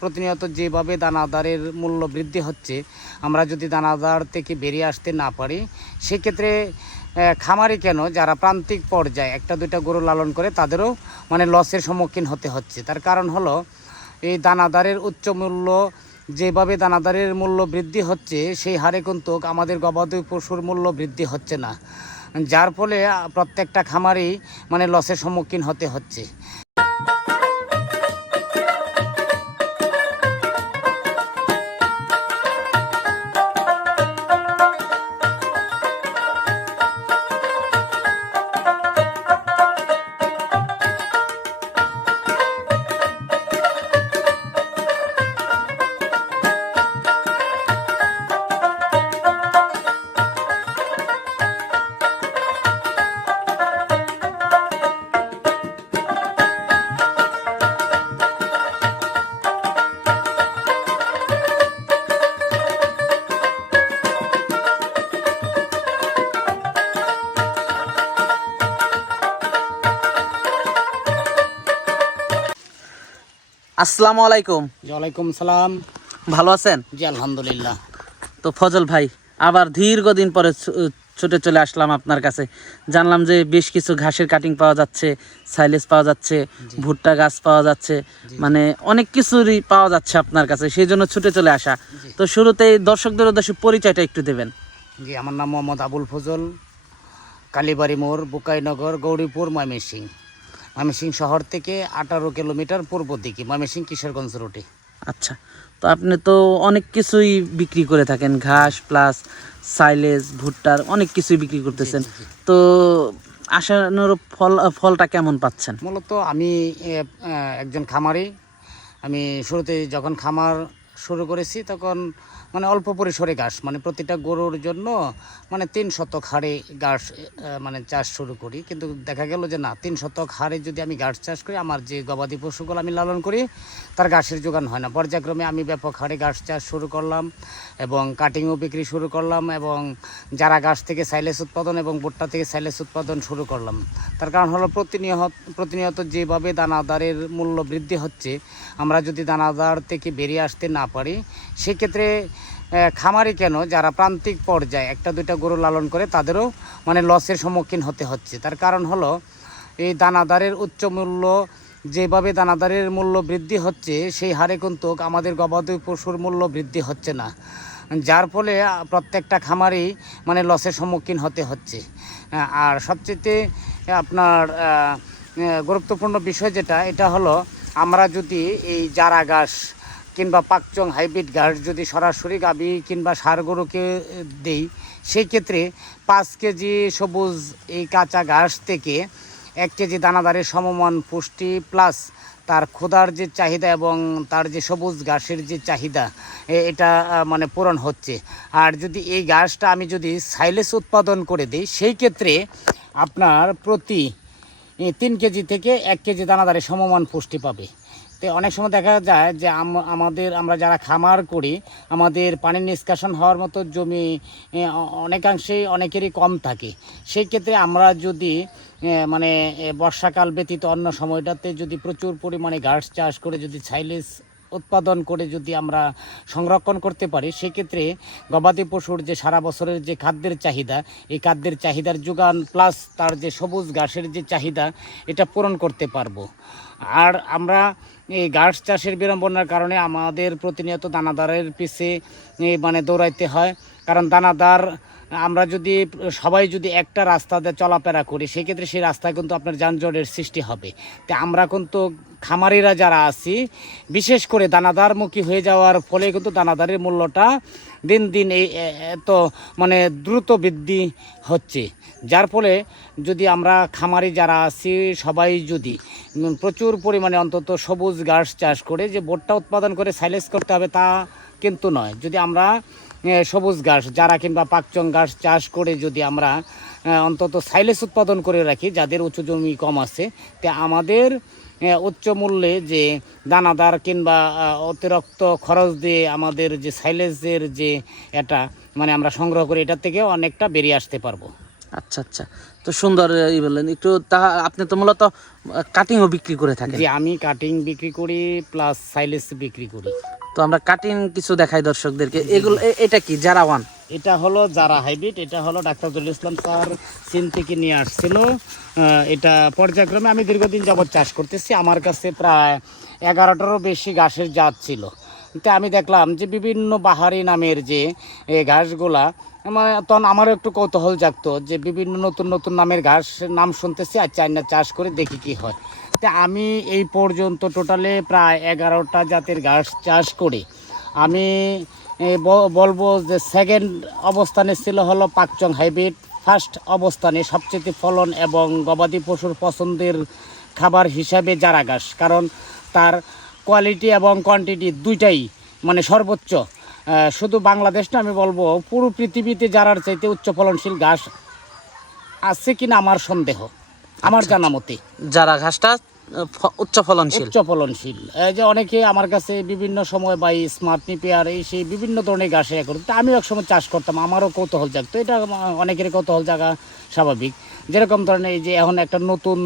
প্রতিনিয়ত যেভাবে দানাদারের মূল্য বৃদ্ধি হচ্ছে, আমরা যদি দানাদার থেকে বেরিয়ে আসতে না পারি, সেক্ষেত্রে খামারি কেন? যারা প্রান্তিক পর্যায়ে একটা দুইটা গরু লালন করে, তাদেরও মানে লসের সম্মুখীন হতে হচ্ছে। তার কারণ হলো, এই দানাদারের উচ্চ মূল্য, যেভাবে দানাদারের মূল্য বৃদ্ধি হচ্ছে, সেই হারে কিন্তু আমাদের গবাদি পশুর মূল্য বৃদ্ধি হচ্ছে না। যার ফলে প্রত্যেকটা খামারেই মানে লসের সম্মুখীন হতে হচ্ছে। আসসালামু আলাইকুম। ওয়ালাইকুম সালাম। ভালো আছেন? জি আলহামদুলিল্লাহ। তো ফজল ভাই আবার দীর্ঘদিন পরে ছুটে চলে আসলাম আপনার কাছে। জানলাম যে বেশ কিছু ঘাসের কাটিং পাওয়া যাচ্ছে সাইলেজ পাওয়া যাচ্ছে ভুট্টা গাছ পাওয়া যাচ্ছে মানে অনেক কিছুরই পাওয়া যাচ্ছে আপনার কাছে সেই জন্য ছুটে চলে আসা। তো শুরুতেই দর্শকদের উদ্দেশ্যে পরিচয়টা একটু দেবেন। জি আমার নাম মোহাম্মদ আবুল ফজল কালীবাড়ি মোড় বুকাইনগর গৌরীপুর ময়মনসিং ময়মনসিং শহর থেকে আঠারো কিলোমিটার পূর্ব দিকে ময়মনসিং কিশোরগঞ্জ রুটে। আচ্ছা তো আপনি তো অনেক কিছুই বিক্রি করে থাকেন ঘাস প্লাস সাইলেজ ভুট্টার অনেক কিছুই বিক্রি করতেছেন। তো আশানুরূপ ফল ফলটা কেমন পাচ্ছেন? মূলত আমি একজন খামারি। আমি শুরুতে যখন খামার শুরু করেছি তখন মানে অল্প পরিসরে ঘাস মানে প্রতিটা গরুর জন্য মানে তিন শতক হারে ঘাস মানে চাষ শুরু করি। কিন্তু দেখা গেল যে না, তিন শতক হারে যদি আমি ঘাস চাষ করি, আমার যে গবাদি পশুগুলো আমি লালন করি, তার ঘাসের যোগান হয় না। পর্যায়ক্রমে আমি ব্যাপক হারে ঘাস চাষ শুরু করলাম এবং কাটিংও বিক্রি শুরু করলাম এবং যারা ঘাস থেকে সাইলেস উৎপাদন এবং ভুট্টা থেকে সাইলেস উৎপাদন শুরু করলাম, তার কারণ হলো প্রতিনিয়ত প্রতিনিয়ত যেভাবে দানাদারের মূল্য বৃদ্ধি হচ্ছে, আমরা যদি দানাদার থেকে বেরিয়ে আসতে না পারি, সেক্ষেত্রে খামারি কেন? যারা প্রান্তিক পর্যায়ে একটা দুইটা গরু লালন করে, তাদেরও মানে লসের সম্মুখীন হতে হচ্ছে। তার কারণ হলো, এই দানাদারের উচ্চ মূল্য, যেভাবে দানাদারের মূল্য বৃদ্ধি হচ্ছে, সেই হারে কিন্তু আমাদের গবাদি পশুর মূল্য বৃদ্ধি হচ্ছে না। যার ফলে প্রত্যেকটা খামারেই মানে লসের সম্মুখীন হতে হচ্ছে। আর সবচেয়ে আপনার গুরুত্বপূর্ণ বিষয় যেটা, এটা হলো, আমরা যদি এই জারা ঘাস কিংবা পাকচং হাইব্রিড ঘাস যদি সরাসরি গাবি কিংবা সার গরুকে দেই সেই ক্ষেত্রে পাঁচ কেজি সবুজ এই কাঁচা ঘাস থেকে এক কেজি দানাদারের সমমান পুষ্টি প্লাস তার ক্ষুধার যে চাহিদা এবং তার যে সবুজ ঘাসের যে চাহিদা এটা মানে পূরণ হচ্ছে। আর যদি এই ঘাসটা আমি যদি সাইলেস উৎপাদন করে দিই, সেই ক্ষেত্রে আপনার প্রতি তিন কেজি থেকে এক কেজি দানাদারে সমমান পুষ্টি পাবে। তো অনেক সময় দেখা যায় যে আম- আমাদের, আমরা যারা খামার করি, আমাদের পানি নিষ্কাশন হওয়ার মতো জমি অনেকাংশেই অনেকেরই কম থাকে। সেই ক্ষেত্রে আমরা যদি মানে বর্ষাকাল ব্যতীত অন্য সময়টাতে যদি প্রচুর পরিমাণে ঘাস চাষ করে, যদি সাইলেজ উৎপাদন করে যদি আমরা সংরক্ষণ করতে পারি সেক্ষেত্রে গবাদি পশুর যে সারা বছরের যে খাদ্যের চাহিদা, এই খাদ্যের চাহিদার যোগান প্লাস তার যে সবুজ ঘাসের যে চাহিদা, এটা পূরণ করতে পারব। আর আমরা এই ঘাস চাষের বিড়ম্বনার কারণে আমাদের প্রতিনিয়ত দানাদারের পিছে মানে দৌড়াইতে হয়। কারণ দানাদার, আমরা যদি, সবাই যদি একটা রাস্তাতে চলাফেরা করি, সেক্ষেত্রে সেই রাস্তায় কিন্তু আপনার যানজটের সৃষ্টি হবে। তো আমরা কিন্তু খামারিরা যারা আছি, বিশেষ করে দানাদারমুখী হয়ে যাওয়ার ফলে কিন্তু দানাদারের মূল্যটা দিন দিন এই এত মানে দ্রুত বৃদ্ধি হচ্ছে। যার ফলে যদি আমরা খামারি যারা আছি, সবাই যদি প্রচুর পরিমাণে অন্তত সবুজ ঘাস চাষ করে যে বোটটা উৎপাদন করে সাইলেজ করতে হবে তা কিন্তু নয়। যদি আমরা সবুজ ঘাস, যারা কিংবা পাকচং ঘাস চাষ করে যদি আমরা অন্তত সাইলেজ উৎপাদন করে রাখি, যাদের উঁচু জমি কম আছে, তে আমাদের উচ্চ মূল্যে যে দানাদার কিংবা অতিরিক্ত খরচ দিয়ে আমাদের যে সাইলেজের যে এটা মানে আমরা সংগ্রহ করি এটার থেকে অনেকটা বেরিয়ে আসতে পারব। আচ্ছা আচ্ছা। তো সুন্দর ই বললেন। একটু তা আপনি তো মূলত কাটিংও বিক্রি করে থাকেন। যে আমি কাটিং বিক্রি করি প্লাস সাইলেস বিক্রি করি। তো আমরা কাটিং কিছু দেখাই দর্শকদেরকে। এগুলো এটা কি? যারা ওয়ান এটা হলো যারা হাইব্রিড, এটা হলো ডাক্তার জলিল ইসলাম স্যার চীন থেকে নিয়ে আসছিল। এটা পর্যায়ক্রমে আমি দীর্ঘদিন যাবৎ চাষ করতেছি। আমার কাছে প্রায় এগারোটারও বেশি ঘাসের জাত ছিল। তো আমি দেখলাম যে বিভিন্ন বাহারি নামের যে ঘাসগুলা মানে তখন আমারও একটু কৌতূহল জাগতো যে বিভিন্ন নতুন নতুন নামের ঘাস নাম শুনতেছি, আর চাই না চাষ করে দেখি কি হয়। তা আমি এই পর্যন্ত টোটালে প্রায় এগারোটা জাতের ঘাস চাষ করি। আমি বলব যে সেকেন্ড অবস্থানে ছিল হলো পাকচং হাইব্রিড। ফার্স্ট অবস্থানে সবচেয়ে ফলন এবং গবাদি পশুর পছন্দের খাবার হিসাবে জারা ঘাস কারণ তার কোয়ালিটি এবং কোয়ান্টিটি দুইটাই মানে সর্বোচ্চ। শুধু বাংলাদেশ না আমি বলব পুরো পৃথিবীতে যারার চাইতে উচ্চ ফলনশীল ঘাস আছে কিনা আমার সন্দেহ আমার জানা মতে যারা ঘাসটা উচ্চ ফলনশীল। উচ্চ ফলনশীল। এই যে অনেকে আমার কাছে বিভিন্ন সময় বা স্মার্ট নিপিয়ার এই সেই বিভিন্ন ধরনের ঘাস ইয়ে করতো আমিও একসময় চাষ করতাম আমারও কৌতূহল জাগতো। এটা অনেকের কৌতূহল জাগা স্বাভাবিক। যেরকম ধরনের এই যে এখন একটা নতুন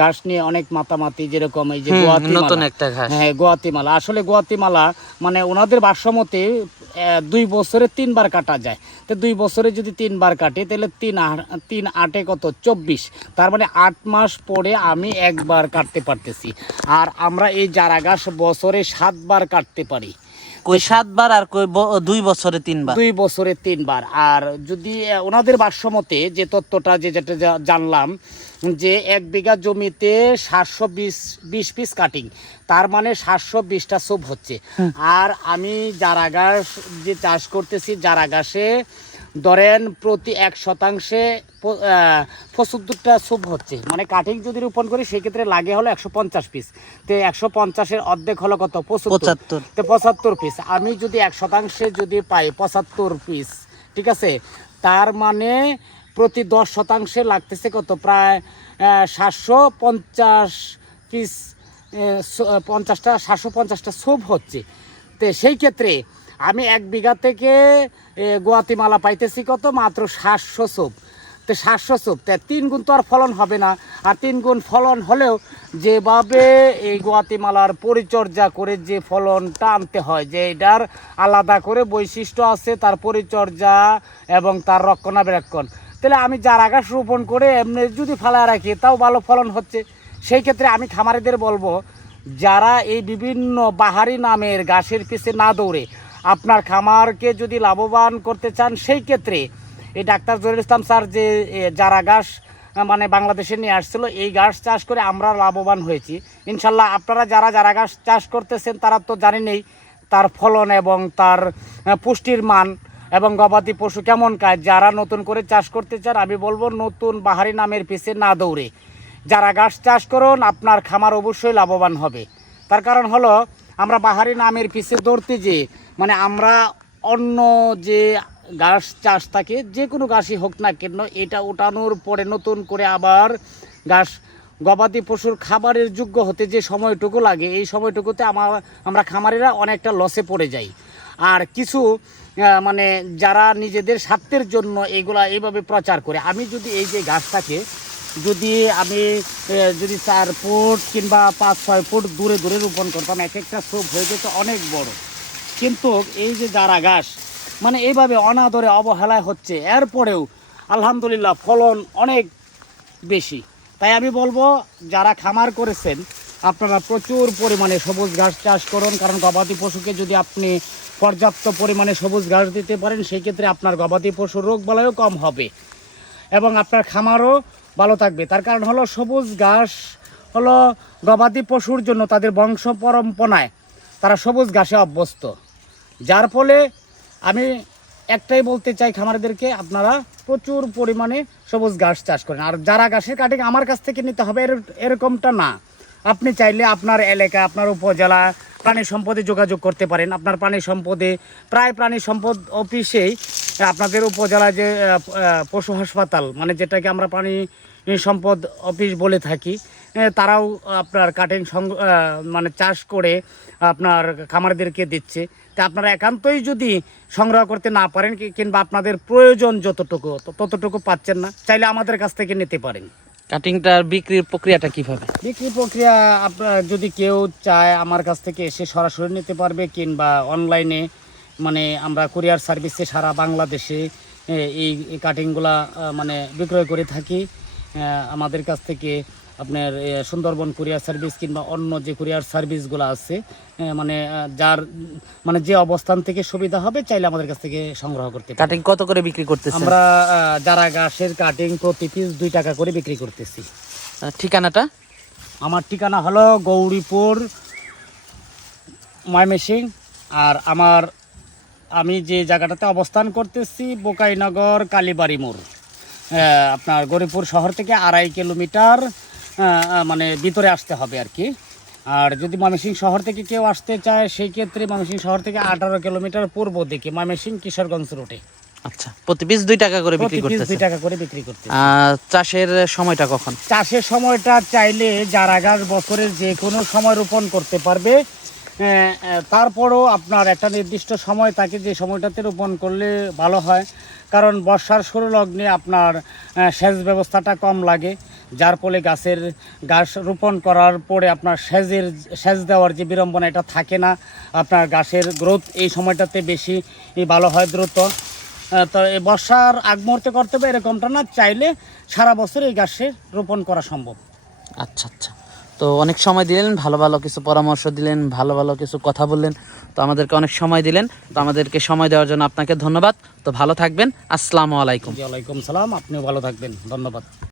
ঘাস নিয়ে অনেক মাতামাতি যেরকম এই যে গোয়াতিমালা। নতুন একটা ঘাস। হ্যাঁ গোয়াতিমালা। আসলে গোয়াতিমালা মানে ওনাদের ভাষ্যমতে আহ, দুই বছরে তিনবার কাটা যায়। তো দুই বছরে যদি তিনবার কাটে, তাহলে তিন তিন আটে কত? চব্বিশ। তার মানে আট মাস পরে আমি একবার কাটতে পারতেছি। আর আমরা এই চারা গাছ বছরে সাতবার কাটতে পারি। কই সাতবার আর কই দুই বছরে তিনবার? দুই বছরে তিনবার। আর যদি ওনাদের ভাষ্যমতে যে তত্ত্বটা যে যেটা জানলাম যে এক বিঘা জমিতে সাতশো বিশ বিশ পিস কাটিং তার মানে সাতশো বিশটা সুপ হচ্ছে। আর আমি জারা গাছ যে চাষ করতেছি জারা গাছে ধরেন প্রতি এক শতাংশে পঁচাত্তরটা সুপ হচ্ছে। মানে কাটিং যদি রোপণ করি সেক্ষেত্রে লাগে হলো একশো পঞ্চাশ পিস তো একশো পঞ্চাশের অর্ধেক হলো কত? পঁচাত্তর। পঁচাত্তর। তো পঁচাত্তর পিস আমি যদি এক শতাংশে যদি পাই পঁচাত্তর পিস ঠিক আছে? তার মানে প্রতি দশ শতাংশে লাগতেছে কত? প্রায় সাতশো পঞ্চাশ পিস পঞ্চাশটা সাতশো পঞ্চাশটা সোপ হচ্ছে। তো সেই ক্ষেত্রে আমি এক বিঘা থেকে গোয়াতিমালা পাইতেছি কত? মাত্র সাতশো সোপ তো সাতশো সোপ তা তিন গুণ তো আর ফলন হবে না। আর তিন গুণ ফলন হলেও যেভাবে এই গোয়াতিমালার পরিচর্যা করে যে ফলনটা আনতে হয়, যে এটার আলাদা করে বৈশিষ্ট্য আছে তার পরিচর্যা এবং তার রক্ষণাবেক্ষণ। তাহলে আমি যার আগাছ রোপণ করে এমনি যদি ফেলা রাখি, তাও ভালো ফলন হচ্ছে। সেই ক্ষেত্রে আমি খামারিদের বলব, যারা এই বিভিন্ন বাহারি নামের গাছের পিছে না দৌড়ে আপনার খামারকে যদি লাভবান করতে চান, সেই ক্ষেত্রে এই ডাক্তার জহির ইসলাম স্যার যে যারা ঘাস মানে বাংলাদেশে নিয়ে আসছিল, এই ঘাস চাষ করে আমরা লাভবান হয়েছি। ইনশাল্লাহ আপনারা যারা যারা ঘাস চাষ করতেছেন, তারা তো জানেনই তার ফলন এবং তার পুষ্টির মান এবং গবাদি পশু কেমন কাজ যারা নতুন করে চাষ করতে চান, আমি বলব নতুন বাহারি নামের পিছে না দৌড়ে। যারা ঘাস চাষ করুন, আপনার খামার অবশ্যই লাভবান হবে। তার কারণ হলো, আমরা বাহারি নামের পিছে দৌড়তে যে মানে আমরা অন্য যে ঘাস চাষ থাকে, যে কোনো ঘাসই হোক না কেন, এটা ওঠানোর পরে নতুন করে আবার ঘাস, গবাদি পশুর খাবারের যোগ্য হতে যে সময়টুকু লাগে, এই সময়টুকুতে আমার আমরা খামারিরা অনেকটা লসে পড়ে যাই। আর কিছু মানে যারা নিজেদের স্বার্থের জন্য এইগুলা এইভাবে প্রচার করে, আমি যদি এই যে গাছটাকে যদি আমি যদি চার ফুট কিংবা পাঁচ, ছয় ফুট দূরে দূরে রোপণ করতাম, এক একটা সোপ হয়ে যেত অনেক বড়। কিন্তু এই যে যারা ঘাস মানে এইভাবে অনাদরে অবহেলায় হচ্ছে, এরপরেও আলহামদুলিল্লাহ ফলন অনেক বেশি। তাই আমি বলব, যারা খামার করেছেন, আপনারা প্রচুর পরিমাণে সবুজ ঘাস চাষ করুন, কারণ গবাদি পশুকে যদি আপনি পর্যাপ্ত পরিমাণে সবুজ ঘাস দিতে পারেন, সেই ক্ষেত্রে আপনার গবাদি পশুর রোগ বালাইও কম হবে এবং আপনার খামারও ভালো থাকবে। তার কারণ হলো, সবুজ ঘাস হলো গবাদি পশুর জন্য তাদের বংশ পরম্পরায় তারা সবুজ ঘাসে অভ্যস্ত। যার ফলে আমি একটাই বলতে চাই খামারিদেরকে, আপনারা প্রচুর পরিমাণে সবুজ ঘাস চাষ করেন। আর যারা ঘাসের কাটিং আমার কাছ থেকে নিতে হবে, এর- এরকমটা না। আপনি চাইলে আপনার এলাকা, আপনার উপজেলা প্রাণী সম্পদে যোগাযোগ করতে পারেন। আপনার প্রাণী সম্পদে, প্রায় প্রাণী সম্পদ অফিসেই আপনাদের উপজেলায় যে পশু হাসপাতাল মানে যেটাকে আমরা প্রাণী সম্পদ অফিস বলে থাকি তারাও আপনার কাটিং মানে চাষ করে আপনার খামারদেরকে দিচ্ছে। তা আপনারা একান্তই যদি সংগ্রহ করতে না পারেন কিংবা আপনাদের প্রয়োজন যতটুকু ততটুকু পাচ্ছেন না চাইলে আমাদের কাছ থেকে নিতে পারেন। কাটিংটার বিক্রির প্রক্রিয়াটা কীভাবে? বিক্রি প্রক্রিয়া আপনার যদি কেউ চায় আমার কাছ থেকে এসে সরাসরি নিতে পারবে কিংবা অনলাইনে মানে আমরা কুরিয়ার সার্ভিসে সারা বাংলাদেশে এই কাটিংগুলা মানে বিক্রয় করে থাকি আমাদের কাছ থেকে আপনার সুন্দরবন কুরিয়ার সার্ভিস কিংবা অন্য যে কুরিয়ার সার্ভিসগুলো আছে মানে যার মানে যে অবস্থান থেকে সুবিধা হবে চাইলে আমাদের কাছ থেকে সংগ্রহ করতে কাটিং কত করে বিক্রি করতেছি আমরা যারা গাছের কাটিং প্রতি পিস দুই টাকা করে বিক্রি করতেছি। ঠিকানাটা? আমার ঠিকানা হলো গৌরীপুর ময়মেসিং আর আমার আমি যে জায়গাটাতে অবস্থান করতেছি বোকাইনগর কালীবাড়ি মোড়। আপনার গৌরীপুর শহর থেকে আড়াই কিলোমিটার মানে ভিতরে আসতে হবে আর কি। আর যদি ময়মনসিং শহর থেকে কেউ আসতে চায় সেই ক্ষেত্রে ময়মনসিং শহর থেকে আঠারো কিলোমিটার পূর্ব দিকে ময়মনসিং কিশোরগঞ্জ রোডে আচ্ছা প্রতি পিস দুই টাকা করে বিক্রি পিস দুই টাকা করে বিক্রি করতে আহ, চাষের সময়টা কখন? চাষের সময়টা চাইলে যারা গাছ বছরের যে কোনো সময় রোপণ করতে পারবে। আহ, আহ, তারপরও আপনার একটা নির্দিষ্ট সময় তাকে যে সময়টাতে রোপণ করলে ভালো হয়। কারণ বর্ষার শুরু লগ্নে আপনার সেচ ব্যবস্থাটা কম লাগে, যার ফলে গাছের গাছ রোপণ করার পরে আপনার সেচের, সেচ দেওয়ার যে বিড়ম্বনা এটা থাকে না। আপনার গাছের গ্রোথ এই সময়টাতে বেশি ভালো হয় দ্রুত। তো এই বর্ষার আগ মুহূর্তে করতে হবে এরকমটা না, চাইলে সারা বছর এই গাছে রোপণ করা সম্ভব। আচ্ছা আচ্ছা। তো অনেক সময় দিলেন, ভালো ভালো কিছু পরামর্শ দিলেন, ভালো ভালো কিছু কথা বললেন। তো আমাদেরকে অনেক সময় দিলেন, তো আমাদেরকে সময় দেওয়ার জন্য আপনাকে ধন্যবাদ। তো ভালো থাকবেন, আসসালামু আলাইকুম। ওয়ালাইকুম সালাম, আপনিও ভালো থাকবেন, ধন্যবাদ।